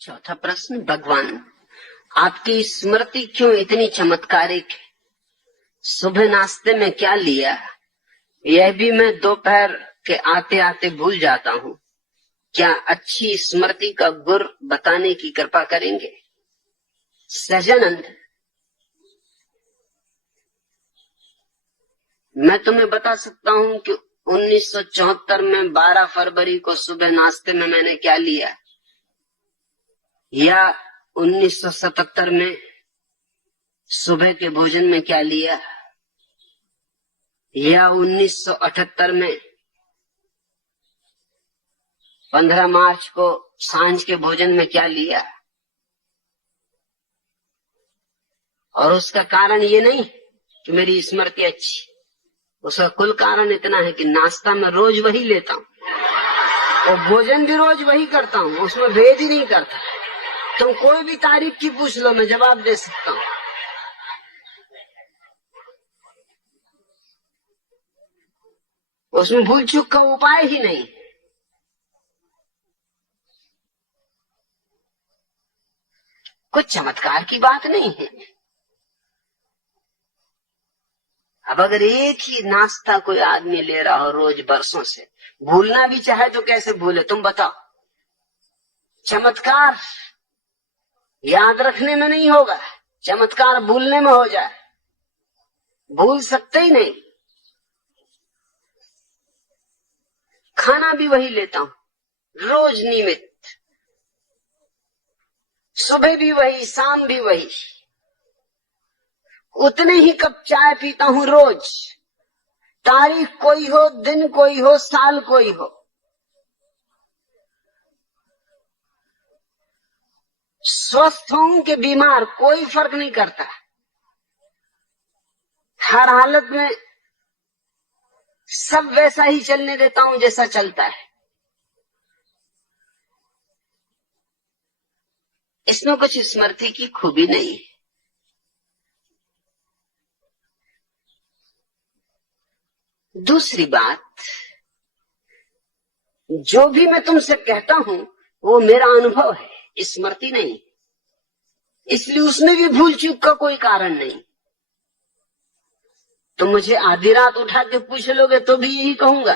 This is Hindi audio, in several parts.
चौथा प्रश्न, भगवान आपकी स्मृति क्यों इतनी चमत्कारिक है? सुबह नाश्ते में क्या लिया, यह भी मैं दोपहर के आते आते भूल जाता हूँ। क्या अच्छी स्मृति का गुर बताने की कृपा करेंगे? सहजानंद, मैं तुम्हें बता सकता हूँ कि 1974 में 12 फरवरी को सुबह नाश्ते में मैंने क्या लिया, या 1977 में सुबह के भोजन में क्या लिया, या 1978 में 15 मार्च को सांझ के भोजन में क्या लिया। और उसका कारण ये नहीं कि मेरी स्मृति अच्छी, उसका कुल कारण इतना है कि नाश्ता मैं रोज वही लेता हूँ और भोजन भी रोज वही करता हूँ, उसमें भेद ही नहीं करता। तुम कोई भी तारीख की पूछ लो, मैं जवाब दे सकता हूँ। उसमें भूल चूक का उपाय ही नहीं। कुछ चमत्कार की बात नहीं है। अब अगर एक ही नाश्ता कोई आदमी ले रहा हो रोज बरसों से, भूलना भी चाहे तो कैसे भूले, तुम बताओ। चमत्कार याद रखने में नहीं होगा, चमत्कार भूलने में हो जाए। भूल सकते ही नहीं। खाना भी वही लेता हूं रोज नियमित, सुबह भी वही, शाम भी वही। उतने ही कप चाय पीता हूं रोज, तारीख कोई हो, दिन कोई हो, साल कोई हो। स्वस्थ हूं कि बीमार, कोई फर्क नहीं करता। हर हालत में सब वैसा ही चलने देता हूं जैसा चलता है। इसमें कुछ स्मृति की खूबी नहीं है। दूसरी बात, जो भी मैं तुमसे कहता हूं वो मेरा अनुभव है, स्मृति नहीं, इसलिए उसमें भी भूल चूक का कोई कारण नहीं। तो मुझे आधी रात उठा के पूछ लोगे तो भी यही कहूंगा,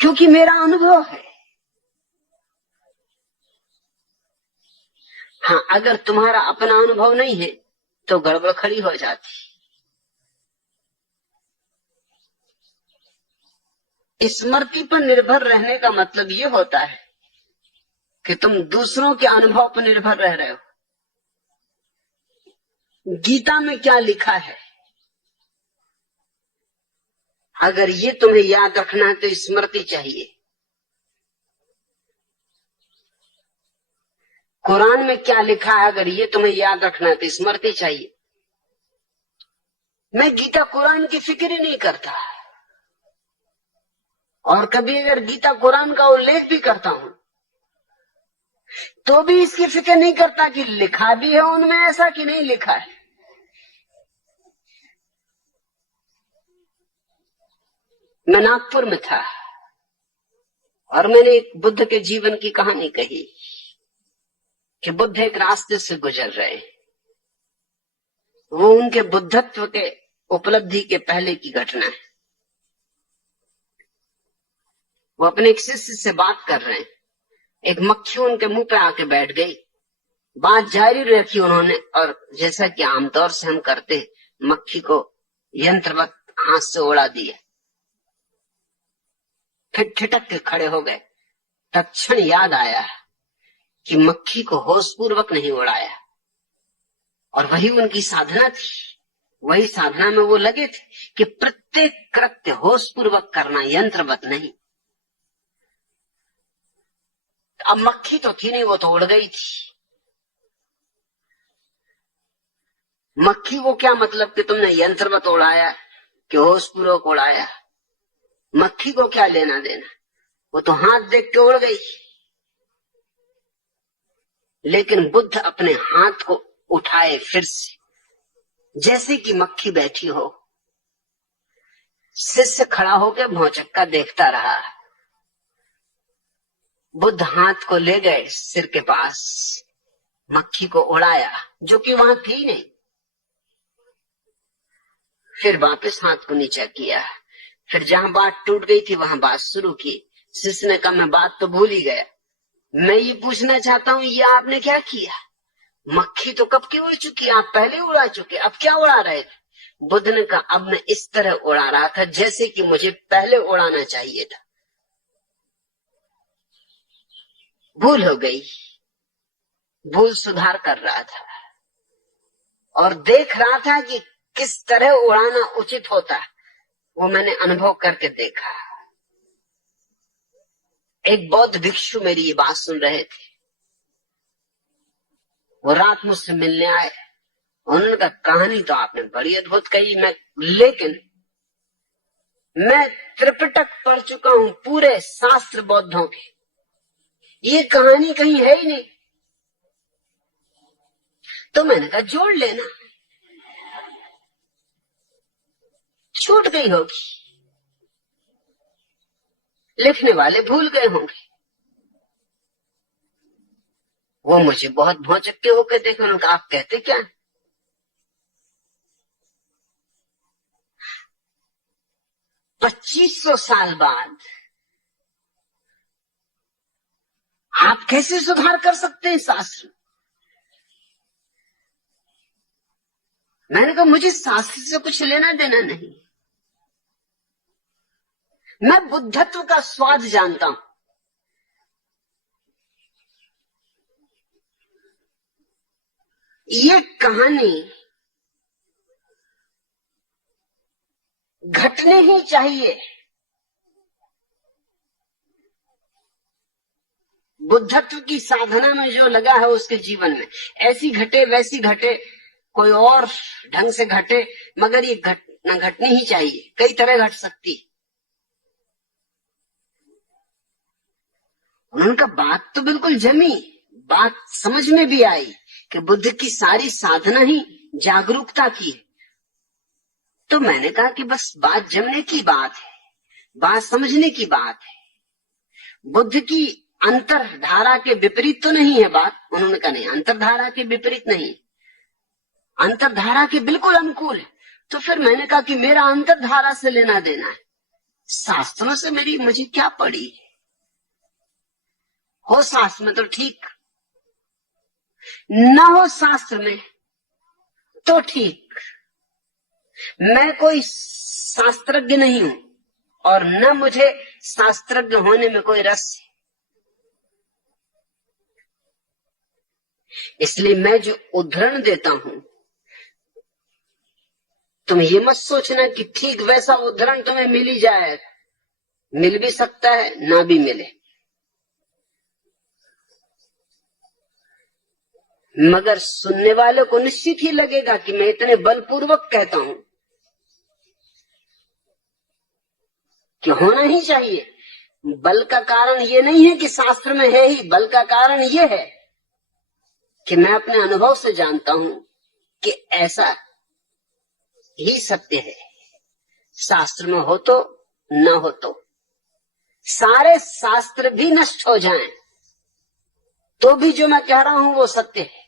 क्योंकि मेरा अनुभव है। हाँ, अगर तुम्हारा अपना अनुभव नहीं है तो गड़बड़ खड़ी हो जाती। स्मृति पर निर्भर रहने का मतलब ये होता है कि तुम दूसरों के अनुभव पर निर्भर रह रहे हो। गीता में क्या लिखा है, अगर ये तुम्हें याद रखना है तो स्मृति चाहिए। कुरान में क्या लिखा है, अगर ये तुम्हें याद रखना है तो स्मृति चाहिए। मैं गीता कुरान की फिक्र ही नहीं करता, और कभी अगर गीता कुरान का उल्लेख भी करता हूं तो भी इसकी फिक्र नहीं करता कि लिखा भी है उनमें ऐसा कि नहीं लिखा है। मैं नागपुर में था और मैंने एक बुद्ध के जीवन की कहानी कही कि बुद्ध एक रास्ते से गुजर रहे, वो उनके बुद्धत्व के उपलब्धि के पहले की घटना है। वो अपने एक शिष्य से बात कर रहे हैं, एक मक्खी उनके मुंह पे आके बैठ गई। बात जारी रखी उन्होंने, और जैसा कि आमतौर से हम करते, मक्खी को यंत्रवत हाथ से उड़ा दिया। फिर ठिठक के खड़े हो गए। तत्क्षण याद आया कि मक्खी को होशपूर्वक नहीं उड़ाया, और वही उनकी साधना थी। वही साधना में वो लगे थे कि प्रत्येक कृत्य होशपूर्वक करना, यंत्रवत नहीं। अब मक्खी तो थी नहीं, वो तो उड़ गई थी। मक्खी को क्या मतलब कि तुमने यंत्रवत उड़ाया कि होशपूर्वक उड़ाया, मक्खी को क्या लेना देना, वो तो हाथ देख के उड़ गई। लेकिन बुद्ध अपने हाथ को उठाए फिर से, जैसे कि मक्खी बैठी हो। शिष्य खड़ा होकर भौचक्का देखता रहा। बुद्ध हाथ को ले गए सिर के पास, मक्खी को उड़ाया जो कि वहां थी नहीं, फिर वापस हाथ को नीचा किया, फिर जहां बात टूट गई थी वहां बात शुरू की। शिष्य ने कहा मैं बात तो भूल ही गया, मैं ये पूछना चाहता हूं ये आपने क्या किया? मक्खी तो कब की उड़ चुकी, आप पहले उड़ा चुके, अब क्या उड़ा रहे थे? बुद्ध ने कहा अब मैं इस तरह उड़ा रहा था जैसे कि मुझे पहले उड़ाना चाहिए था, भूल हो गई, भूल सुधार कर रहा था और देख रहा था कि किस तरह उड़ाना उचित होता है, वो मैंने अनुभव करके देखा। एक बौद्ध भिक्षु मेरी ये बात सुन रहे थे, वो रात मुझसे मिलने आए, उन्होंने कहा कहानी तो आपने बड़ी अद्भुत कही, लेकिन मैं त्रिपिटक पढ़ चुका हूं, पूरे शास्त्र बौद्धों के, ये कहानी कहीं है ही नहीं। तो मैंने कहा जोड़ लेना, छूट गई होगी, लिखने वाले भूल गए होंगे। वो मुझे बहुत भौचक्के होकर देखे, उन्होंने कहा आप कहते क्या? 2500 साल बाद आप कैसे सुधार कर सकते हैं शास्त्र? मैंने कहा मुझे शास्त्र से कुछ लेना देना नहीं, मैं बुद्धत्व का स्वाद जानता हूं। ये कहानी घटने ही चाहिए। बुद्धत्व की साधना में जो लगा है उसके जीवन में ऐसी घटे वैसी घटे, कोई और ढंग से घटे, मगर ये घटना घटनी ही चाहिए, कई तरह घट सकती। उनका बात तो बिल्कुल जमी, बात समझ में भी आई कि बुद्ध की सारी साधना ही जागरूकता की है। तो मैंने कहा कि बस बात जमने की बात है, बात समझने की बात है, बुद्ध की अंतरधारा के विपरीत तो नहीं है बात। उन्होंने कहा नहीं, अंतरधारा के विपरीत नहीं, अंतरधारा के बिल्कुल अनुकूल है। तो फिर मैंने कहा कि मेरा अंतरधारा से लेना देना है, शास्त्रों से मुझे क्या पड़ी? हो शास्त्र में तो ठीक, न हो शास्त्र में तो ठीक। मैं कोई शास्त्रज्ञ नहीं हूं और न मुझे शास्त्रज्ञ होने में कोई रस है, इसलिए मैं जो उदाहरण देता हूं तुम ये मत सोचना कि ठीक वैसा उदाहरण तुम्हें मिल ही जाए, मिल भी सकता है ना भी मिले, मगर सुनने वाले को निश्चित ही लगेगा कि मैं इतने बलपूर्वक कहता हूं कि होना ही चाहिए। बल का कारण ये नहीं है कि शास्त्र में है ही, बल का कारण ये है कि मैं अपने अनुभव से जानता हूं कि ऐसा ही सत्य है। शास्त्र में हो तो न हो तो, सारे शास्त्र भी नष्ट हो जाएं तो भी जो मैं कह रहा हूं वो सत्य है,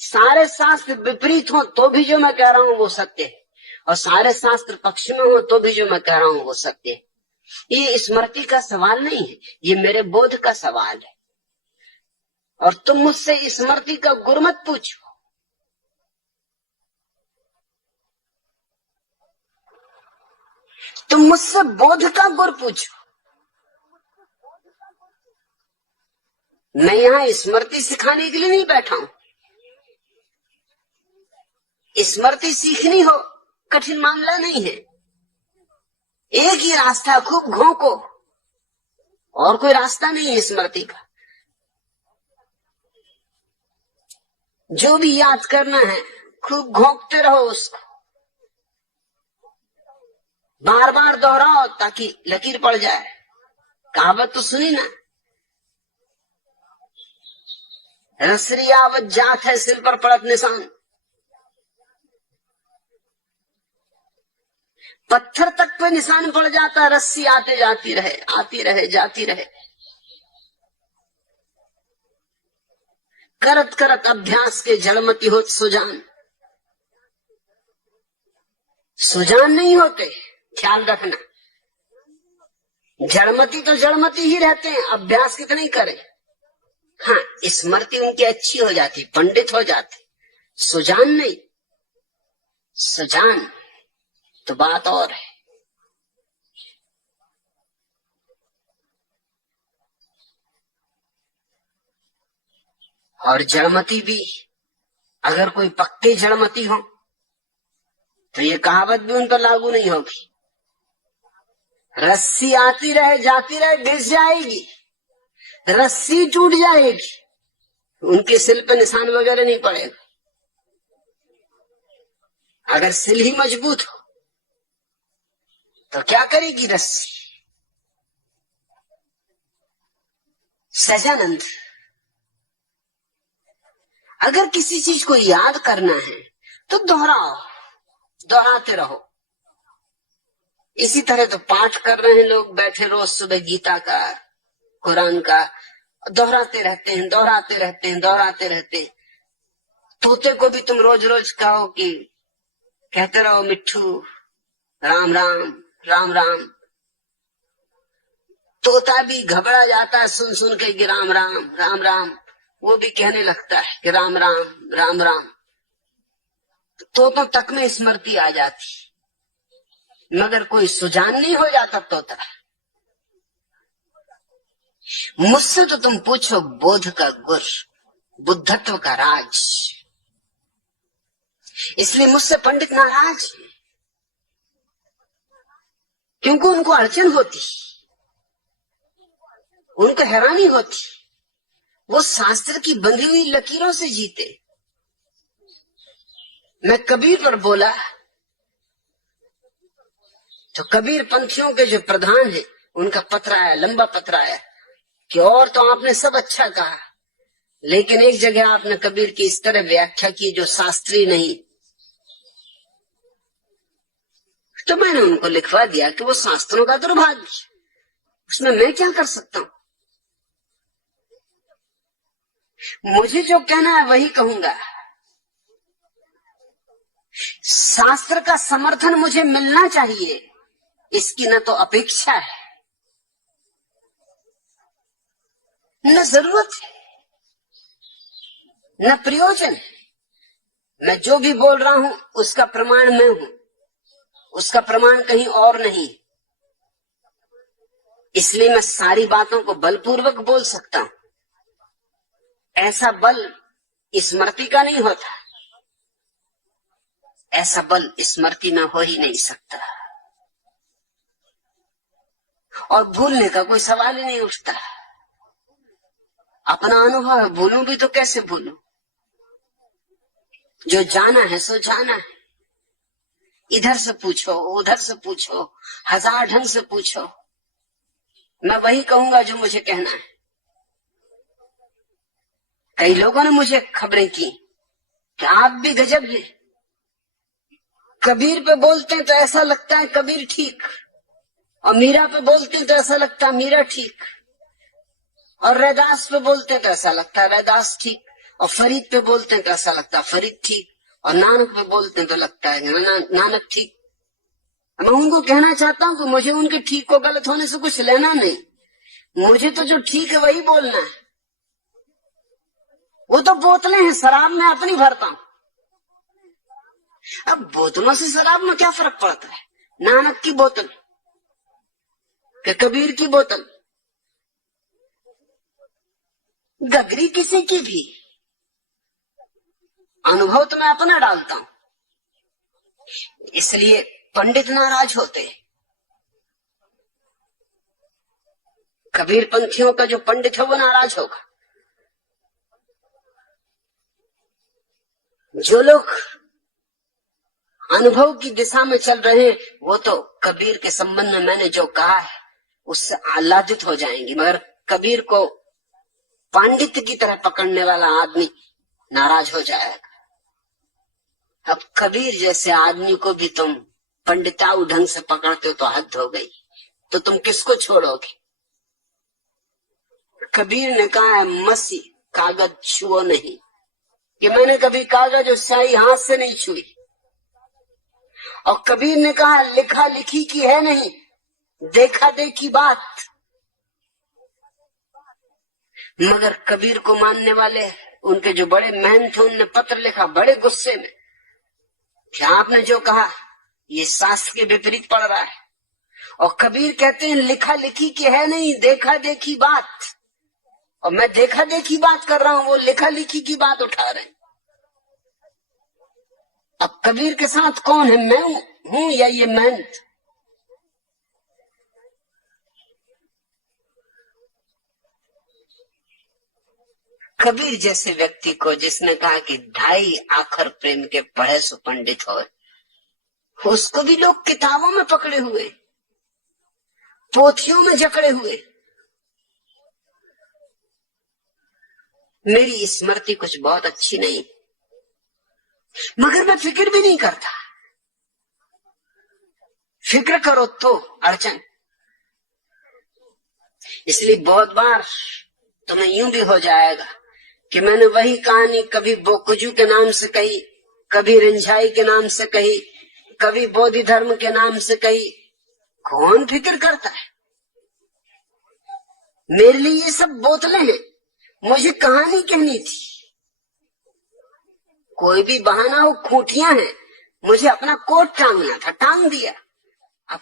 सारे शास्त्र विपरीत हो तो भी जो मैं कह रहा हूं वो सत्य है, और सारे शास्त्र पक्ष में हो तो भी जो मैं कह रहा हूं वो सत्य है। ये स्मृति का सवाल नहीं है, ये मेरे बोध का सवाल है। और तुम मुझसे स्मृति का गुर मत पूछो, तुम मुझसे बोध का गुर पूछो। मैं यहां स्मृति सिखाने के लिए नहीं बैठा हूं। स्मृति सीखनी हो कठिन मामला नहीं है, एक ही रास्ता, खूब घोंको, और कोई रास्ता नहीं है स्मृति का। जो भी याद करना है खूब घोंकते रहो उसको, बार बार दोहराओ ताकि लकीर पड़ जाए। कहावत तो सुनी ना, रसरी आवत जात है सिर पर पड़त निशान। पत्थर तक पे निशान पड़ जाता, रस्सी आते जाती रहे, आती रहे, जाती रहे। करत करत अभ्यास के जड़मती होत सुजान। सुजान नहीं होते, ख्याल रखना। जड़मती तो जड़मती ही रहते हैं, अभ्यास कितने ही करें। हाँ, स्मृति उनकी अच्छी हो जाती, पंडित हो जाते, सुजान नहीं। सुजान तो बात और है। और जड़मती भी, अगर कोई पक्के जड़मती हो तो ये कहावत भी उन पर लागू नहीं होगी। रस्सी आती रहे जाती रहे, घिस जाएगी, रस्सी टूट जाएगी, उनके सिल पे निशान वगैरह नहीं पड़ेगा। अगर सिल ही मजबूत हो तो क्या करेगी रस्सी। सहजानंद, अगर किसी चीज को याद करना है तो दोहराओ, दोहराते रहो। इसी तरह तो पाठ कर रहे हैं लोग बैठे रोज सुबह गीता का, कुरान का, दोहराते रहते हैं, दोहराते रहते हैं, दोहराते रहते हैं। तोते को भी तुम रोज रोज कहो कि कहते रहो मिट्ठू राम राम राम राम, तोता भी घबरा जाता है सुन सुन के कि राम राम राम राम, वो भी कहने लगता है कि राम राम राम राम। तोतों तक में स्मृति आ जाती, मगर कोई सुजान नहीं हो जाता तोता। मुझसे तो तुम पूछो बोध का गुर, बुद्धत्व का राज। इसलिए मुझसे पंडित नाराज, क्योंकि उनको अड़चन होती, उनको हैरानी होती। वो शास्त्र की बंधी हुई लकीरों से जीते। मैं कबीर पर बोला तो कबीर पंथियों के जो प्रधान है उनका पत्र आया, लंबा पत्र आया कि और तो आपने सब अच्छा कहा, लेकिन एक जगह आपने कबीर की इस तरह व्याख्या की जो शास्त्रीय नहीं। तो मैंने उनको लिखवा दिया कि वो शास्त्रों का दुर्भाग्य, उसमें मैं क्या कर सकता हूं। मुझे जो कहना है वही कहूंगा। शास्त्र का समर्थन मुझे मिलना चाहिए, इसकी न तो अपेक्षा है न जरूरत है न प्रयोजन है। मैं जो भी बोल रहा हूं उसका प्रमाण मैं हूं, उसका प्रमाण कहीं और नहीं। इसलिए मैं सारी बातों को बलपूर्वक बोल सकता हूं। ऐसा बल स्मृति का नहीं होता, ऐसा बल स्मृति में हो ही नहीं सकता, और भूलने का कोई सवाल ही नहीं उठता। अपना अनुभव है, भूलूं भी तो कैसे भूलूं। जो जाना है सो जाना है। इधर से पूछो, उधर से पूछो, हजार ढंग से पूछो, मैं वही कहूंगा जो मुझे कहना है। कई लोगों ने मुझे खबरें की कि आप भी गजब है, कबीर पे बोलते हैं तो ऐसा लगता है कबीर ठीक, और मीरा पे बोलते हैं तो ऐसा लगता है मीरा ठीक, और रैदास पे बोलते हैं तो ऐसा लगता है रैदास ठीक, और फरीद पे बोलते हैं तो ऐसा लगता है फरीद ठीक, और नानक पे बोलते हैं तो लगता है नानक ठीक। मैं उनको कहना चाहता हूं कि मुझे उनके ठीक को गलत होने से कुछ लेना नहीं, मुझे तो जो ठीक है वही बोलना है। वो तो बोतलें हैं, शराब में अपनी भरता हूं। अब बोतलों से शराब में क्या फर्क पड़ता है। नानक की बोतल कि कबीर की बोतल, गगरी किसी की भी, अनुभव तो मैं अपना डालता हूं। इसलिए पंडित नाराज होते। कबीर पंथियों का जो पंडित है वो नाराज होगा। जो लोग अनुभव की दिशा में चल रहे हैं वो तो कबीर के संबंध में मैंने जो कहा है उससे आह्लादित हो जाएंगे, मगर कबीर को पांडित्य की तरह पकड़ने वाला आदमी नाराज हो जाएगा। अब कबीर जैसे आदमी को भी तुम पंडिताऊ ढंग से पकड़ते हो तो हद हो गई, तो तुम किसको छोड़ोगे। कबीर ने कहा है मसी कागज छुओ नहीं, कि मैंने कभी कागज और स्याही हाथ से नहीं छुई। और कबीर ने कहा लिखा लिखी की है नहीं, देखा देखी बात। मगर कबीर को मानने वाले उनके जो बड़े महंत थे उनने पत्र लिखा बड़े गुस्से में कि आपने जो कहा ये शास्त्र के विपरीत पड़ रहा है। और कबीर कहते हैं लिखा लिखी की है नहीं, देखा देखी बात। और मैं देखा देखी बात कर रहा हूं, वो लिखा लिखी की बात उठा रहे हैं। अब कबीर के साथ कौन है, मैं हूं या ये महंत? कबीर जैसे व्यक्ति को जिसने कहा कि ढाई आखर प्रेम के पढ़े सो पंडित हो, उसको भी लोग किताबों में पकड़े हुए, पोथियों में जकड़े हुए। मेरी स्मृति कुछ बहुत अच्छी नहीं, मगर मैं फिक्र भी नहीं करता। फिक्र करो तो अड़चन। इसलिए बहुत बार तुम्हें यूं भी हो जाएगा कि मैंने वही कहानी कभी बोकुजू के नाम से कही, कभी रिंझाई के नाम से कही, कभी बोधि धर्म के नाम से कही। कौन फिक्र करता है? मेरे लिए ये सब बोतलें हैं, मुझे कहानी कहनी थी। कोई भी बहाना हो, खूंटियां हैं, मुझे अपना कोट टांगना था, टांग दिया। अब